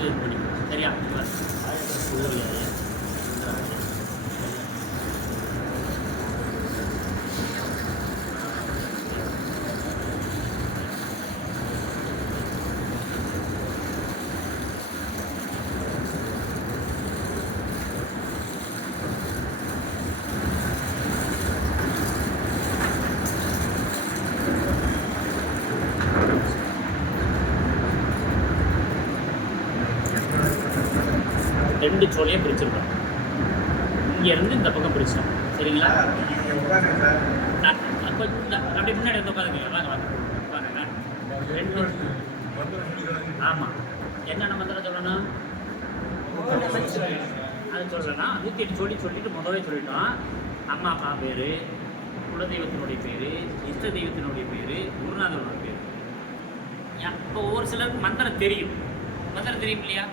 ஆசீர்வாதம் சரியா? உள்ளவையாரு ரெண்டு சோழியை பிரிச்சிருக்கோம் இங்கேருந்து இந்த பக்கம் பிரிச்சிட்டோம் சரிங்களா? நான் நான் கொஞ்சம் இந்த- அப்படியே முன்னாடி வந்து உட்காருங்க. வாங்க வாங்க. வாங்க ரெண்டு ஆமாம் என்னென்ன மந்திரம் சொல்லணும்? அது சொல்லலாம் நூற்றி எட்டு சொல்லி சொல்லிட்டு முதவே சொல்லிட்டோம். அம்மா அப்பா பேர் குலதெய்வத்தினுடைய பேர் இஷ்ட தெய்வத்தினுடைய பேர் குருநாதரோட பேர். இப்போ ஒரு சிலருக்கு மந்திரம் தெரியும். மந்திரம் தெரியும் இல்லையா?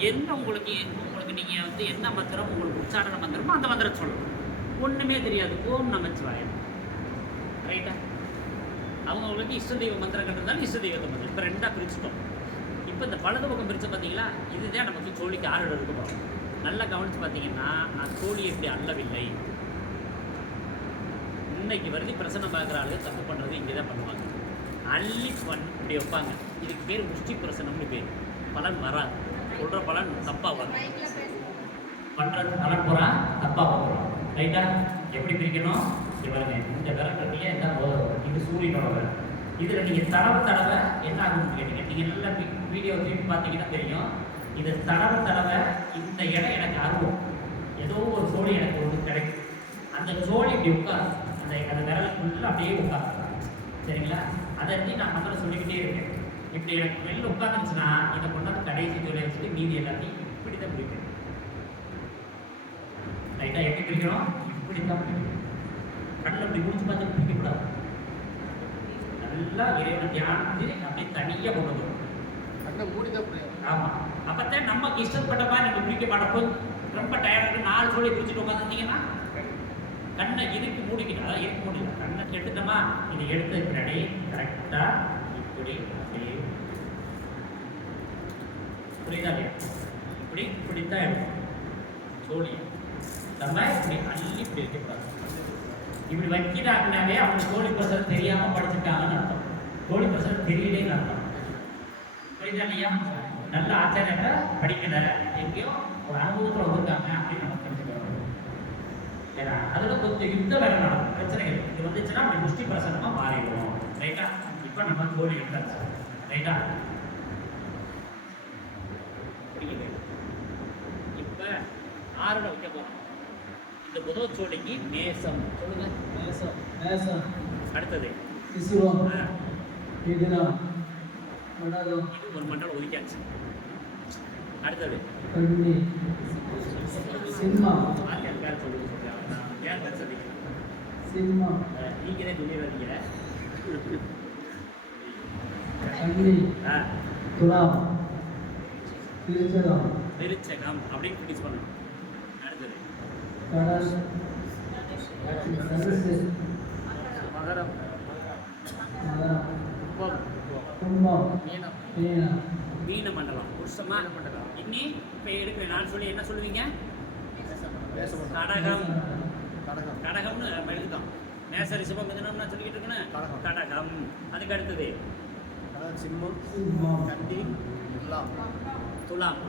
என்ன உங்களுக்கு உங்களுக்கு நீங்கள் வந்து என்ன மந்திரம் உங்களுக்கு உச்சாரண மந்திரமோ அந்த மந்திரம் சொல்லணும் ஒன்றுமே தெரியாது. ஓம் நமச்சிவாயம் ரைட்டா அவங்களுக்கு இஷ்ட தெய்வ மந்திரங்கள் இருந்தாலும் இஷ்ட தெய்வத்தை மந்திரம். இப்போ ரெண்டாக பிரிச்சுட்டோம். இப்போ இந்த வலது பக்கம் பிரித்து பார்த்தீங்களா இதுதான் நமக்கு தோழிக்கு ஆறு இருக்க போகிறோம் நல்லா கவனித்து பார்த்தீங்கன்னா நான் சோழி எப்படி அல்லவில்லை. இன்னைக்கு வருது பிரசனை பார்க்குற ஆளுங்க தப்பு பண்ணுறது இங்கே தான் பண்ணுவாங்க. அள்ளி பண் இப்படி வைப்பாங்க. இதுக்கு பேர் முஷ்டி பிரசனம்னு பேர். பலன் வராது. சொல்கிற பலன் தப்பாக வரும். பண்ணுறது தப்பா போகிறோம் தப்பாக ரைட்டா எப்படி பிரிக்கணும்? இவருங்க இந்த விரல் இருக்கீங்க என்ன போதும் இது சூரியனோட விரல். இதில் நீங்கள் தடவை தடவை என்ன ஆகும்னு கேட்டீங்க? நீங்கள் நல்லா வீடியோ திருப்பி பார்த்தீங்கன்னா தெரியும். இது தடவை தடவை இந்த இடம் எனக்கு அருவம். ஏதோ ஒரு சோழி எனக்கு ஒன்று கிடைக்கும். அந்த சோழி இப்படி உட்காரும். அந்த அந்த விரல் ஃபுல்லாக அப்படியே உட்காரும். சரிங்களா? அதை பற்றி நான் முதல்ல சொல்லிக்கிட்டே இருக்கேன். இப்படி எனக்கு வெளில உட்காந்துருச்சுன்னா இதை கொண்டாந்து கடைசி சொல்லி வச்சுட்டு மீதி எல்லாத்தையும் இப்படி தான் பிடிப்பேன் ரைட்டாக எப்படி பிரிக்கணும் இப்படி தான் கண்ணில் இப்படி முடிச்சு பார்த்து பிடிக்கக்கூடாது. நல்லா இறைவன் தியானத்து அப்படியே தனியாக கொண்டு வரணும் கண்ணை மூடிதான் ஆமாம் அப்போத்தான் நமக்கு இஷ்டப்பட்ட மாதிரி நம்ம பிடிக்க மாட்டோம். ரொம்ப டயர்டாக நாலு சொல்லி பிடிச்சிட்டு உட்காந்துருந்தீங்கன்னா கண்ணை இருக்கு மூடிக்கணும் அதான் இருக்கு முடியல கண்ணை எடுத்துட்டோமா இது எடுத்த பின்னாடி கரெக்டாக இப்படி அப்படியே. புரியுதா இல்லையா? இப்படி இப்படி தான் எடுக்கணும். சோழி நம்ம இப்படி அள்ளி இப்படி இருக்கக்கூடாது இப்படி வைக்கிறாங்கனாலே அவங்க கோழி பிரசரம் தெரியாமல் படிச்சுட்டாங்கன்னு அர்த்தம். கோழி பிரசரம் தெரியலேன்னு அர்த்தம். புரியுதா இல்லையா? நல்ல ஆச்சாரியத்தை படிக்கல. எங்கேயோ ஒரு அனுபவத்தில் வந்திருக்காங்க அப்படின்னு நம்ம தெரிஞ்சுக்கிறோம் ஏன்னா அதோட கொஞ்சம் யுத்த வேலை நடக்கும். பிரச்சனைகள் இது வந்துச்சுன்னா அப்படி முஷ்டி பிரசனமாக மாறிடுவோம். ரைட்டா இப்போ நம்ம கோழி எடுத்தாச்சு ரைட்டா இப்போ ஆறுல வைக்க போகிறோம் இந்த முதல் சோழிக்கு நேசம். சொல்லுங்க. மேசம் மேசம் அடுத்தது. விசுவம் மண்டலம் இது ஒரு மண்டலம் ஒதுக்கியாச்சு. அடுத்தது. கண்ணி சிம்மம் ஆர்கான் பேர் சொல்லுங்க. சொல்லுங்க ஏன் பேர் சொல்லிக்கிறேன் சிம்மம் நீங்க தான் சொல்லி வரீங்க கண்ணி துலாம். திருச்சகம் திருச்சகம் அப்படின்னு பிடிச்சு பண்ணணும் மீன மண்டலம் புருஷமா மண்டலம். இன்னி இப்போ இருக்கிற நான் சொல்லி என்ன சொல்லுவீங்க கடகம் கடகம் கடகம்னு நம்ம மேசரி சிவம் மிதனம்னு சொல்லிக்கிட்டு இருக்கணும் கடகம். கடகம் அதுக்கு அடுத்தது சிம்மம் கண்டி துலாம் துலாம்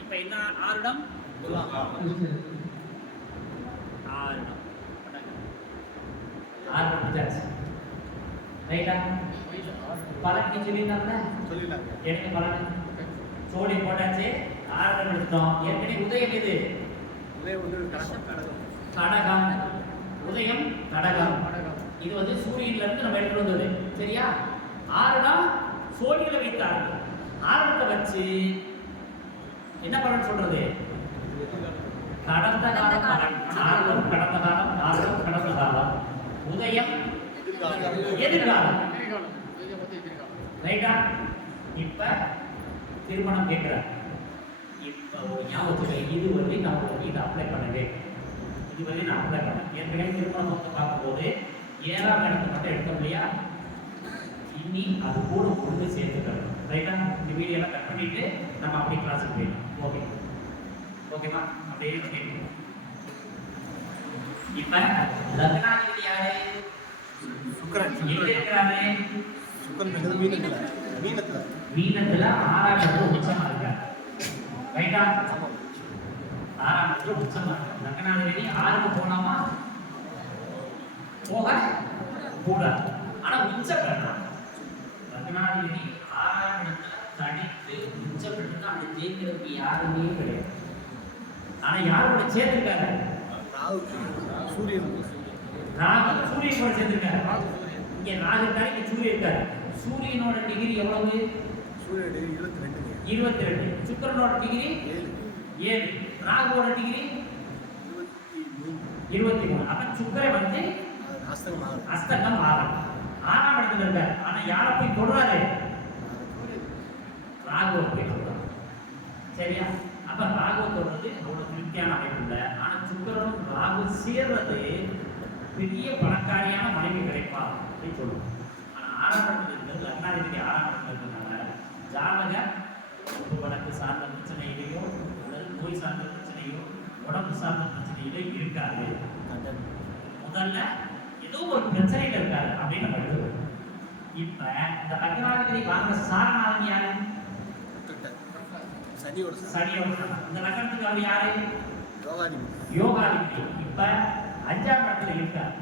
இப்போ என்ன ஆறுடம் துலாம் ஆருடம் முடிஞ்சாச்சு ரைட்டா பலன் சொல்லியிருந்தாங்க எனக்கு பலன் சோடி போட்டாச்சு ஆருடம் எடுத்தோம் ஏற்கனவே உதயம் எது? கடகம் உதயம் கடகம். இது வந்து சூரியன்ல இருந்து நம்ம எடுத்து வந்தது. சரியா? ஆறுடம் சோழிகளை வைத்தார்கள். ஆறுடத்தை வச்சு என்ன பலன் சொல்றது? கடந்த கால பலன் ஆறுடம் கடந்த காலம் ஆறுடம் கடந்த காலம் உதயம் எதிர்காலம். இதை ரைட்டா? இப்ப திருமணம் கேட்கிறார் இப்போ ஞாபகத்தில் இது வரைக்கும் நான் உங்களுக்கு இதை அப்ளை பண்ணவே. இது வரையும் நான் அப்ளை பண்ணேன் ஏற்கனவே திருமணம் வந்து பார்க்கும்போது ஏழாம் இடத்தை மட்டும் எடுத்தோம் இல்லையா? இனி அது கூட கொண்டு சேர்த்துக்கிறோம் ரைட்டா? இந்த வீடியோலாம் கட் பண்ணிட்டு நம்ம அப்படியே கிளாஸுக்கு போயிடலாம். ஓகே ஓகேவா அப்படியே கேட்கணும் இப்போ லக்னாதிபதி சுக்கரன். சுக்கரன் இருக்கிறது மீனத்துல. மீனத்துல. மீனத்துல ஆறாம் இடத்துல உச்சமா இருக்காரு ரைட்டா? ஆறாம் இடத்துல உச்சமா இருக்காரு லக்னாதிபதி ஆறுக்கு போலாமா போக கூடாது. ஆனா உச்சம் பெறலாம் லக்னாதிபதி ஆறாம் இடத்துல பெற்றுனா அப்படி ஜெயிக்கிறதுக்கு யாருமே கிடையாது. ஆனா யார் கூட சேர்ந்திருக்காரு? ராகு. சூரியன் சூரியன் கூட சேர்ந்திருக்காரு. இங்க ராகு இருக்காரு இங்க சூரியன் இருக்காரு. சூரியனோட டிகிரி எவ்வளவு? சூரியன் டிகிரி இருபத்தி ரெண்டுங்க இருபத்தி ரெண்டு. சுக்கரனோட டிகிரி ஏழு. ராகுவோட டிகிரி இருபத்தி மூணு. அப்ப சுக்கரன் வந்து அஸ்தகம் ஆறாம் ஆறாம் இடத்துல இருக்காரு. ஆனா யாரை போய் தொடுறாரு? ராகுவை போய் தொடுறாரு. சரியா? அப்ப ராகுவை தொடுறது அவ்வளவு திருப்தியான அமைப்பு இல்லை. ஆனா சுக்கரனும் ராகு சேர்றது பெரிய பணக்காரியான மனைவி கிடைப்பா அப்படின்னு சொல்லுவோம். ஆனா ஆறாம் இருக்கிறது லக்னாதிபதி ஆறாம் இருக்கிறதுனால ஜாதக வழக்கு சார்ந்த பிரச்சனையிலையோ அல்லது நோய் சார்ந்த பிரச்சனையோ உடம்பு சார்ந்த பிரச்சனையிலோ இருக்காது. முதல்ல ஏதோ ஒரு பிரச்சனையில இருக்காரு அப்படின்னு நம்ம எடுத்துக்கணும் இப்ப இந்த லக்னாதிபதி வாங்குற சாரநாதன் யாரு? சனியோட சனி சனியோட. இந்த லக்னத்துக்கு அவர் யாரு? யோகாதிபதி. யோகாதிபதி. இப்ப அஞ்சாம் இடத்துல இருக்கார்.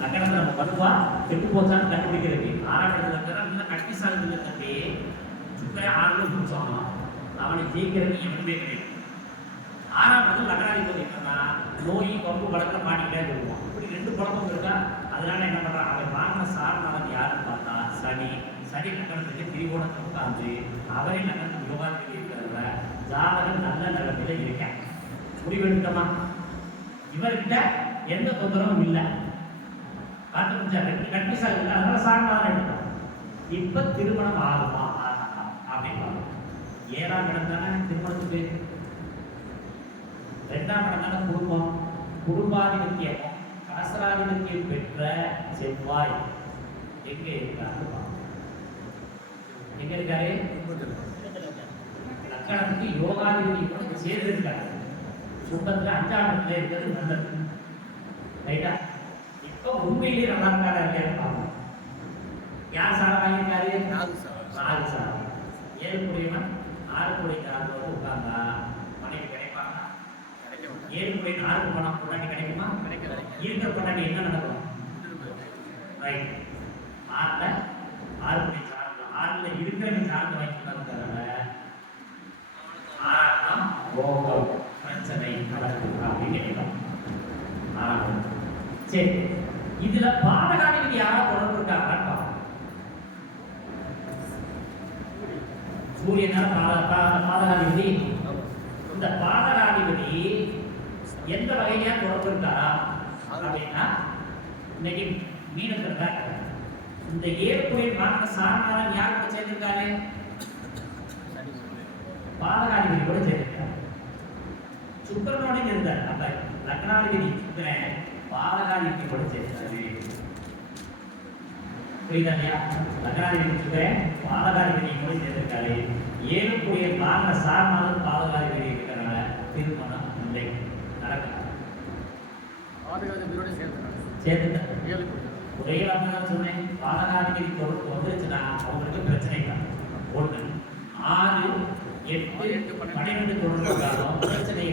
லக்னத்துல நம்ம வருவா கெட்டு போச்சான்னு கண்டுபிடிக்கிறது ஆறாம் இடத்துல இருக்கிற இன்னும் கட்டி சாகுதுல தம்பி சுக்கரன் ஆறுல முடிச்சோம் அவனை ஜெயிக்கிறது எவனுமே கிடையாது. ஆறாம் இடத்துல லக்னாதிபதி என்னன்னா நோய் பம்பு வழக்கில் மாட்டிக்கிட்டே சொல்லுவோம் இப்படி ரெண்டு குழப்பம் இருக்கா? அதனால என்ன பண்றான் அவன் வாங்கின சாரணவன் யாருன்னு பார்த்தா சனி. சனி லக்னத்துக்கு திரிகோணத்தை உட்காந்து அவரே லக்னத்துக்கு யோகாதிபதி இருக்கிறதுல ஜாதகம் நல்ல நிலத்தில் இருக்கேன். முடிவெடுக்கமா? இவர்கிட்ட எந்த தொந்தரவும் இல்லை. பார்த்து முடிச்சா ரெண்டு கண்டிஷன் இல்லை அதனால சாரணவன் எடுத்தோம் இப்ப திருமணம் ஆகுமா? அப்படின்னு. ஏழாம் இடம் தானே திருமணத்துக்கு? ரெண்டாம் இடம் தானே குடும்பம். குடும்பாதிபத்தியம். கலசராதிபத்தியம் பெற்ற செவ்வாய் எங்க இருக்காரு? எங்க இருக்காரு? லக்கணத்துக்கு யோகாதிபதி கூட சுத்தத்துல அஞ்சாம் இடத்துல இருக்கிறது நல்லது. ரைட்டா? இப்போ உண்மையிலேயே நல்லா இருக்காரா இல்லையா பார்ப்போம். யார் சாரம் வாங்கியிருக்காரு ராகு சார் நாலு ஏழு குடியவன் ஆறு குடிக்காரர் உட்கார்ந்தா? மனைவி கிடைப்பாங்க கிடைக்க மாட்டாங்க ஏழு குடி நாலு பணம் பொண்டாட்டி கிடைக்குமா? இருக்கிற பொண்டாட்டி என்ன நடக்கும்? ரைட். ஆறுல ஆறு குடி சார்ந்து ஆறுல இருக்கிறவங்க சார்ந்து வாங்கிக்கிறாங்க ஆறாம் போகம் அப்படின்னு கேட்கலாம் ஆறாம் சரி இதுல பாதகாதிபதி யாரா தொடர்பு இருக்காங்கன்னு பார்ப்போம் சூரியனால பாதகாதிபதி இந்த பாதகாதிபதி எந்த வகையா தொடர்பு இருக்காரா அப்படின்னா இன்னைக்கு மீனத்துல இந்த ஏற்புடைய மாற்ற சாரணாளன் யார் கூட சேர்ந்திருக்காரு பாதகாதிபதி கூட சேர்ந்திருக்காரு சுக்கரனோட இருந்தார் அப்ப லக்னாதிபதி சுக்கரன் பாதகாதிபதி கூட சேர்ந்தாரு புரியுதா இல்லையா? லக்னாதிபதி சுக்கரன் பாதகாதிபதி கூட சேர்ந்திருக்காரு ஏழு கூடிய காரண சாரணாலும் பாதகாதிபதி இருக்கிறனால திருமணம் இல்லை. சேர்த்துனாங்க சேர்த்துட்டாரு ஒரே தான் சொன்னேன். பாதகாதிபதி தொடர்பு வந்துருச்சுன்னா அவங்களுக்கு பிரச்சனை தான் ஒன்று ஆறு எட்டு பன்னிரெண்டு தொடர்பு பிரச்சனையே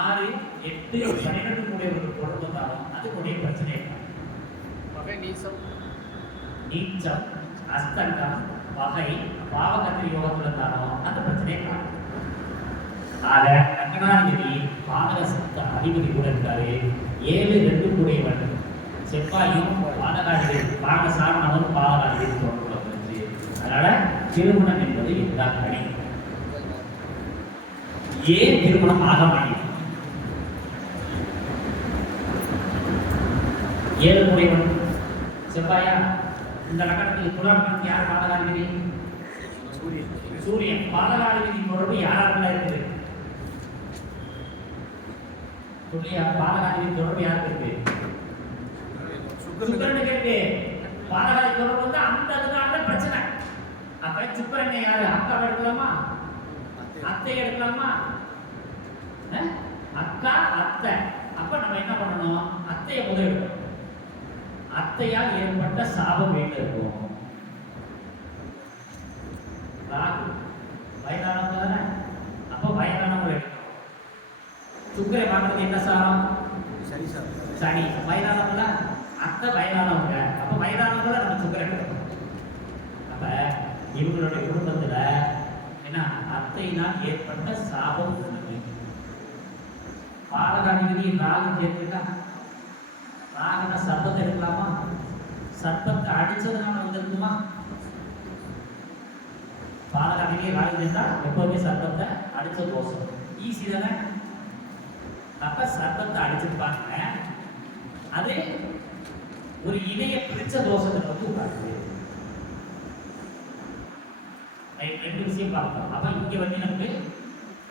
ஆறு எட்டு பன்னிரெண்டு கூடியவர்கள் தொடர்பு இருந்தாலும் அது கூடிய பிரச்சனையே காணும் பகை நீசம் நீச்சம் அஸ்தங்கம் வகை பாவகத்திரி யோகத்தில் இருந்தாலும் அந்த பிரச்சனையை காணும் ஆக லக்னாதிபதி பாதக சத்த அதிபதி கூட இருக்காரு. ஏழு ரெண்டு கூடியவன் செவ்வாயும் பாதகாதிபதி பாக சாரணனும் பாதகாதிபதி தொடர்புல வந்துருச்சு அதனால திருமணம் என்பது இதுதான் கணி ஏன் திருமணம் ஆக மாட்டேங்குது? ஏழு கூடியவன் செவ்வாயா? இந்த லக்கணத்தில் துலாம் யார் பாதகாதிபதி சூரியன். சூரியன் பாதகாதிபதி தொடர்பு யாரால இருக்குது? சொல்லியா? பாதகாதிபதி தொடர்பு யாருக்கு இருக்கு? சுக்கரன் சுக்கரனுக்கு இருக்கு. பாலகாரி தொடர்பு வந்து அந்த அதனால தான் பிரச்சனை. அப்ப சுப்பரண்ணை யாரு? அக்காவை எடுக்கலாமா? அத்தை. எடுக்கலாமா? அக்கா அத்தை. அப்ப நம்ம என்ன பண்ணணும்? அத்தையை முதல் எடுக்கணும். அத்தையால் ஏற்பட்ட சாபம் வீட்டில் இருக்கும்? ராகு வயதானவங்க தானே அப்ப வயதானவங்க எடுக்கணும் சுக்கரை பார்க்கறது என்ன சாரம்? சரி சார் சனி. வயதானவங்க அத்தை வயதானவங்க. அப்ப வயதானவங்க தான் நம்ம சுக்கரை எடுக்கணும் அப்ப இவங்களுடைய குடும்பத்துல என்ன? அத்தையினால் ஏற்பட்ட சாபம் பாலகாணிக்கு ராகு சேர்த்துட்டா நான் சர்பத்தை எடுக்கலாமா? சர்ப்பத்தை அடிச்சதுனால வந்திருக்குமா? பாலகாட்டிலேயே ராகு சேர்த்தா எப்பவுமே சர்பத்தை அடிச்ச போசம் ஈஸி தானே? அப்ப சர்பத்தை அடிச்சிருப்பாங்க அது ஒரு இணைய பிரிச்ச தோஷத்தை வந்து காட்டுது ரெண்டு விஷயம் பார்ப்போம் அப்ப இங்க வந்து நமக்கு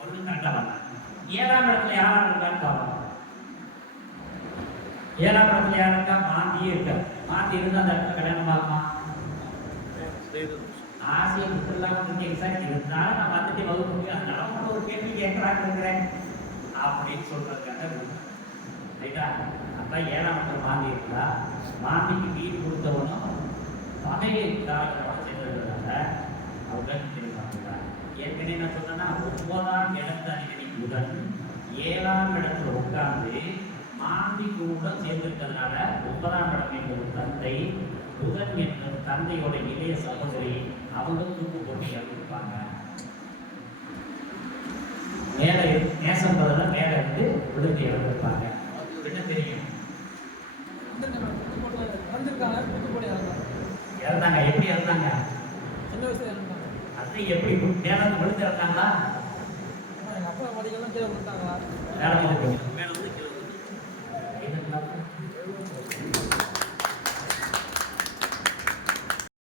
ஒன்று கரெக்டா வரலாம் ஏழாம் இடத்துல யாரா இருக்கான்னு பார்ப்போம் ஏழாம் இடத்துல யாரா இருக்கா மாந்தியே இருக்கா மாந்தி இருந்தா அந்த இடத்துல கல்யாணம் பார்க்கலாம் ஆசையை விட்டுலாம் வந்து எக்ஸாக்ட் இருந்தாலும் நான் வந்துட்டு வகுப்பு போய் அதனால மட்டும் ஒரு கேள்வி கேட்கறாங்க இருக்கிறேன். அப்படின்னு சொல்றதுக்காக ரைட்டா? அப்ப ஏழாம் இடத்துல மாந்தி இருந்தா மாந்திக்கு வீடு கொடுத்தவனும் பகையை காலத்தோட சென்றதுனால அவங்க தெரிவாங்க ஏற்கனவே நான் சொன்னேன்னா ஒன்பதாம் இடத்து அதிபதி புதன் ஏழாம் இடத்துல உட்கார்ந்து மாந்தி கூட சேர்ந்திருக்கிறதுனால ஒன்பதாம் இடம் என்ற ஒரு தந்தை புதன் என்ற தந்தையோட இளைய சகோதரி அவங்க தூக்கு போட்டு இறந்துருப்பாங்க. மேலே நேசம் பதில மேலே இருந்து விழுந்து இறந்துருப்பாங்க. என்ன தெரியும்? இறந்தாங்க. எப்படி இறந்தாங்க? சின்ன வயசுல இருந்தாங்க அது எப்படி மேலே விழுந்து இறந்தாங்களா? அப்பா படிக்கலாம் கீழே கொடுத்தாங்க மேலே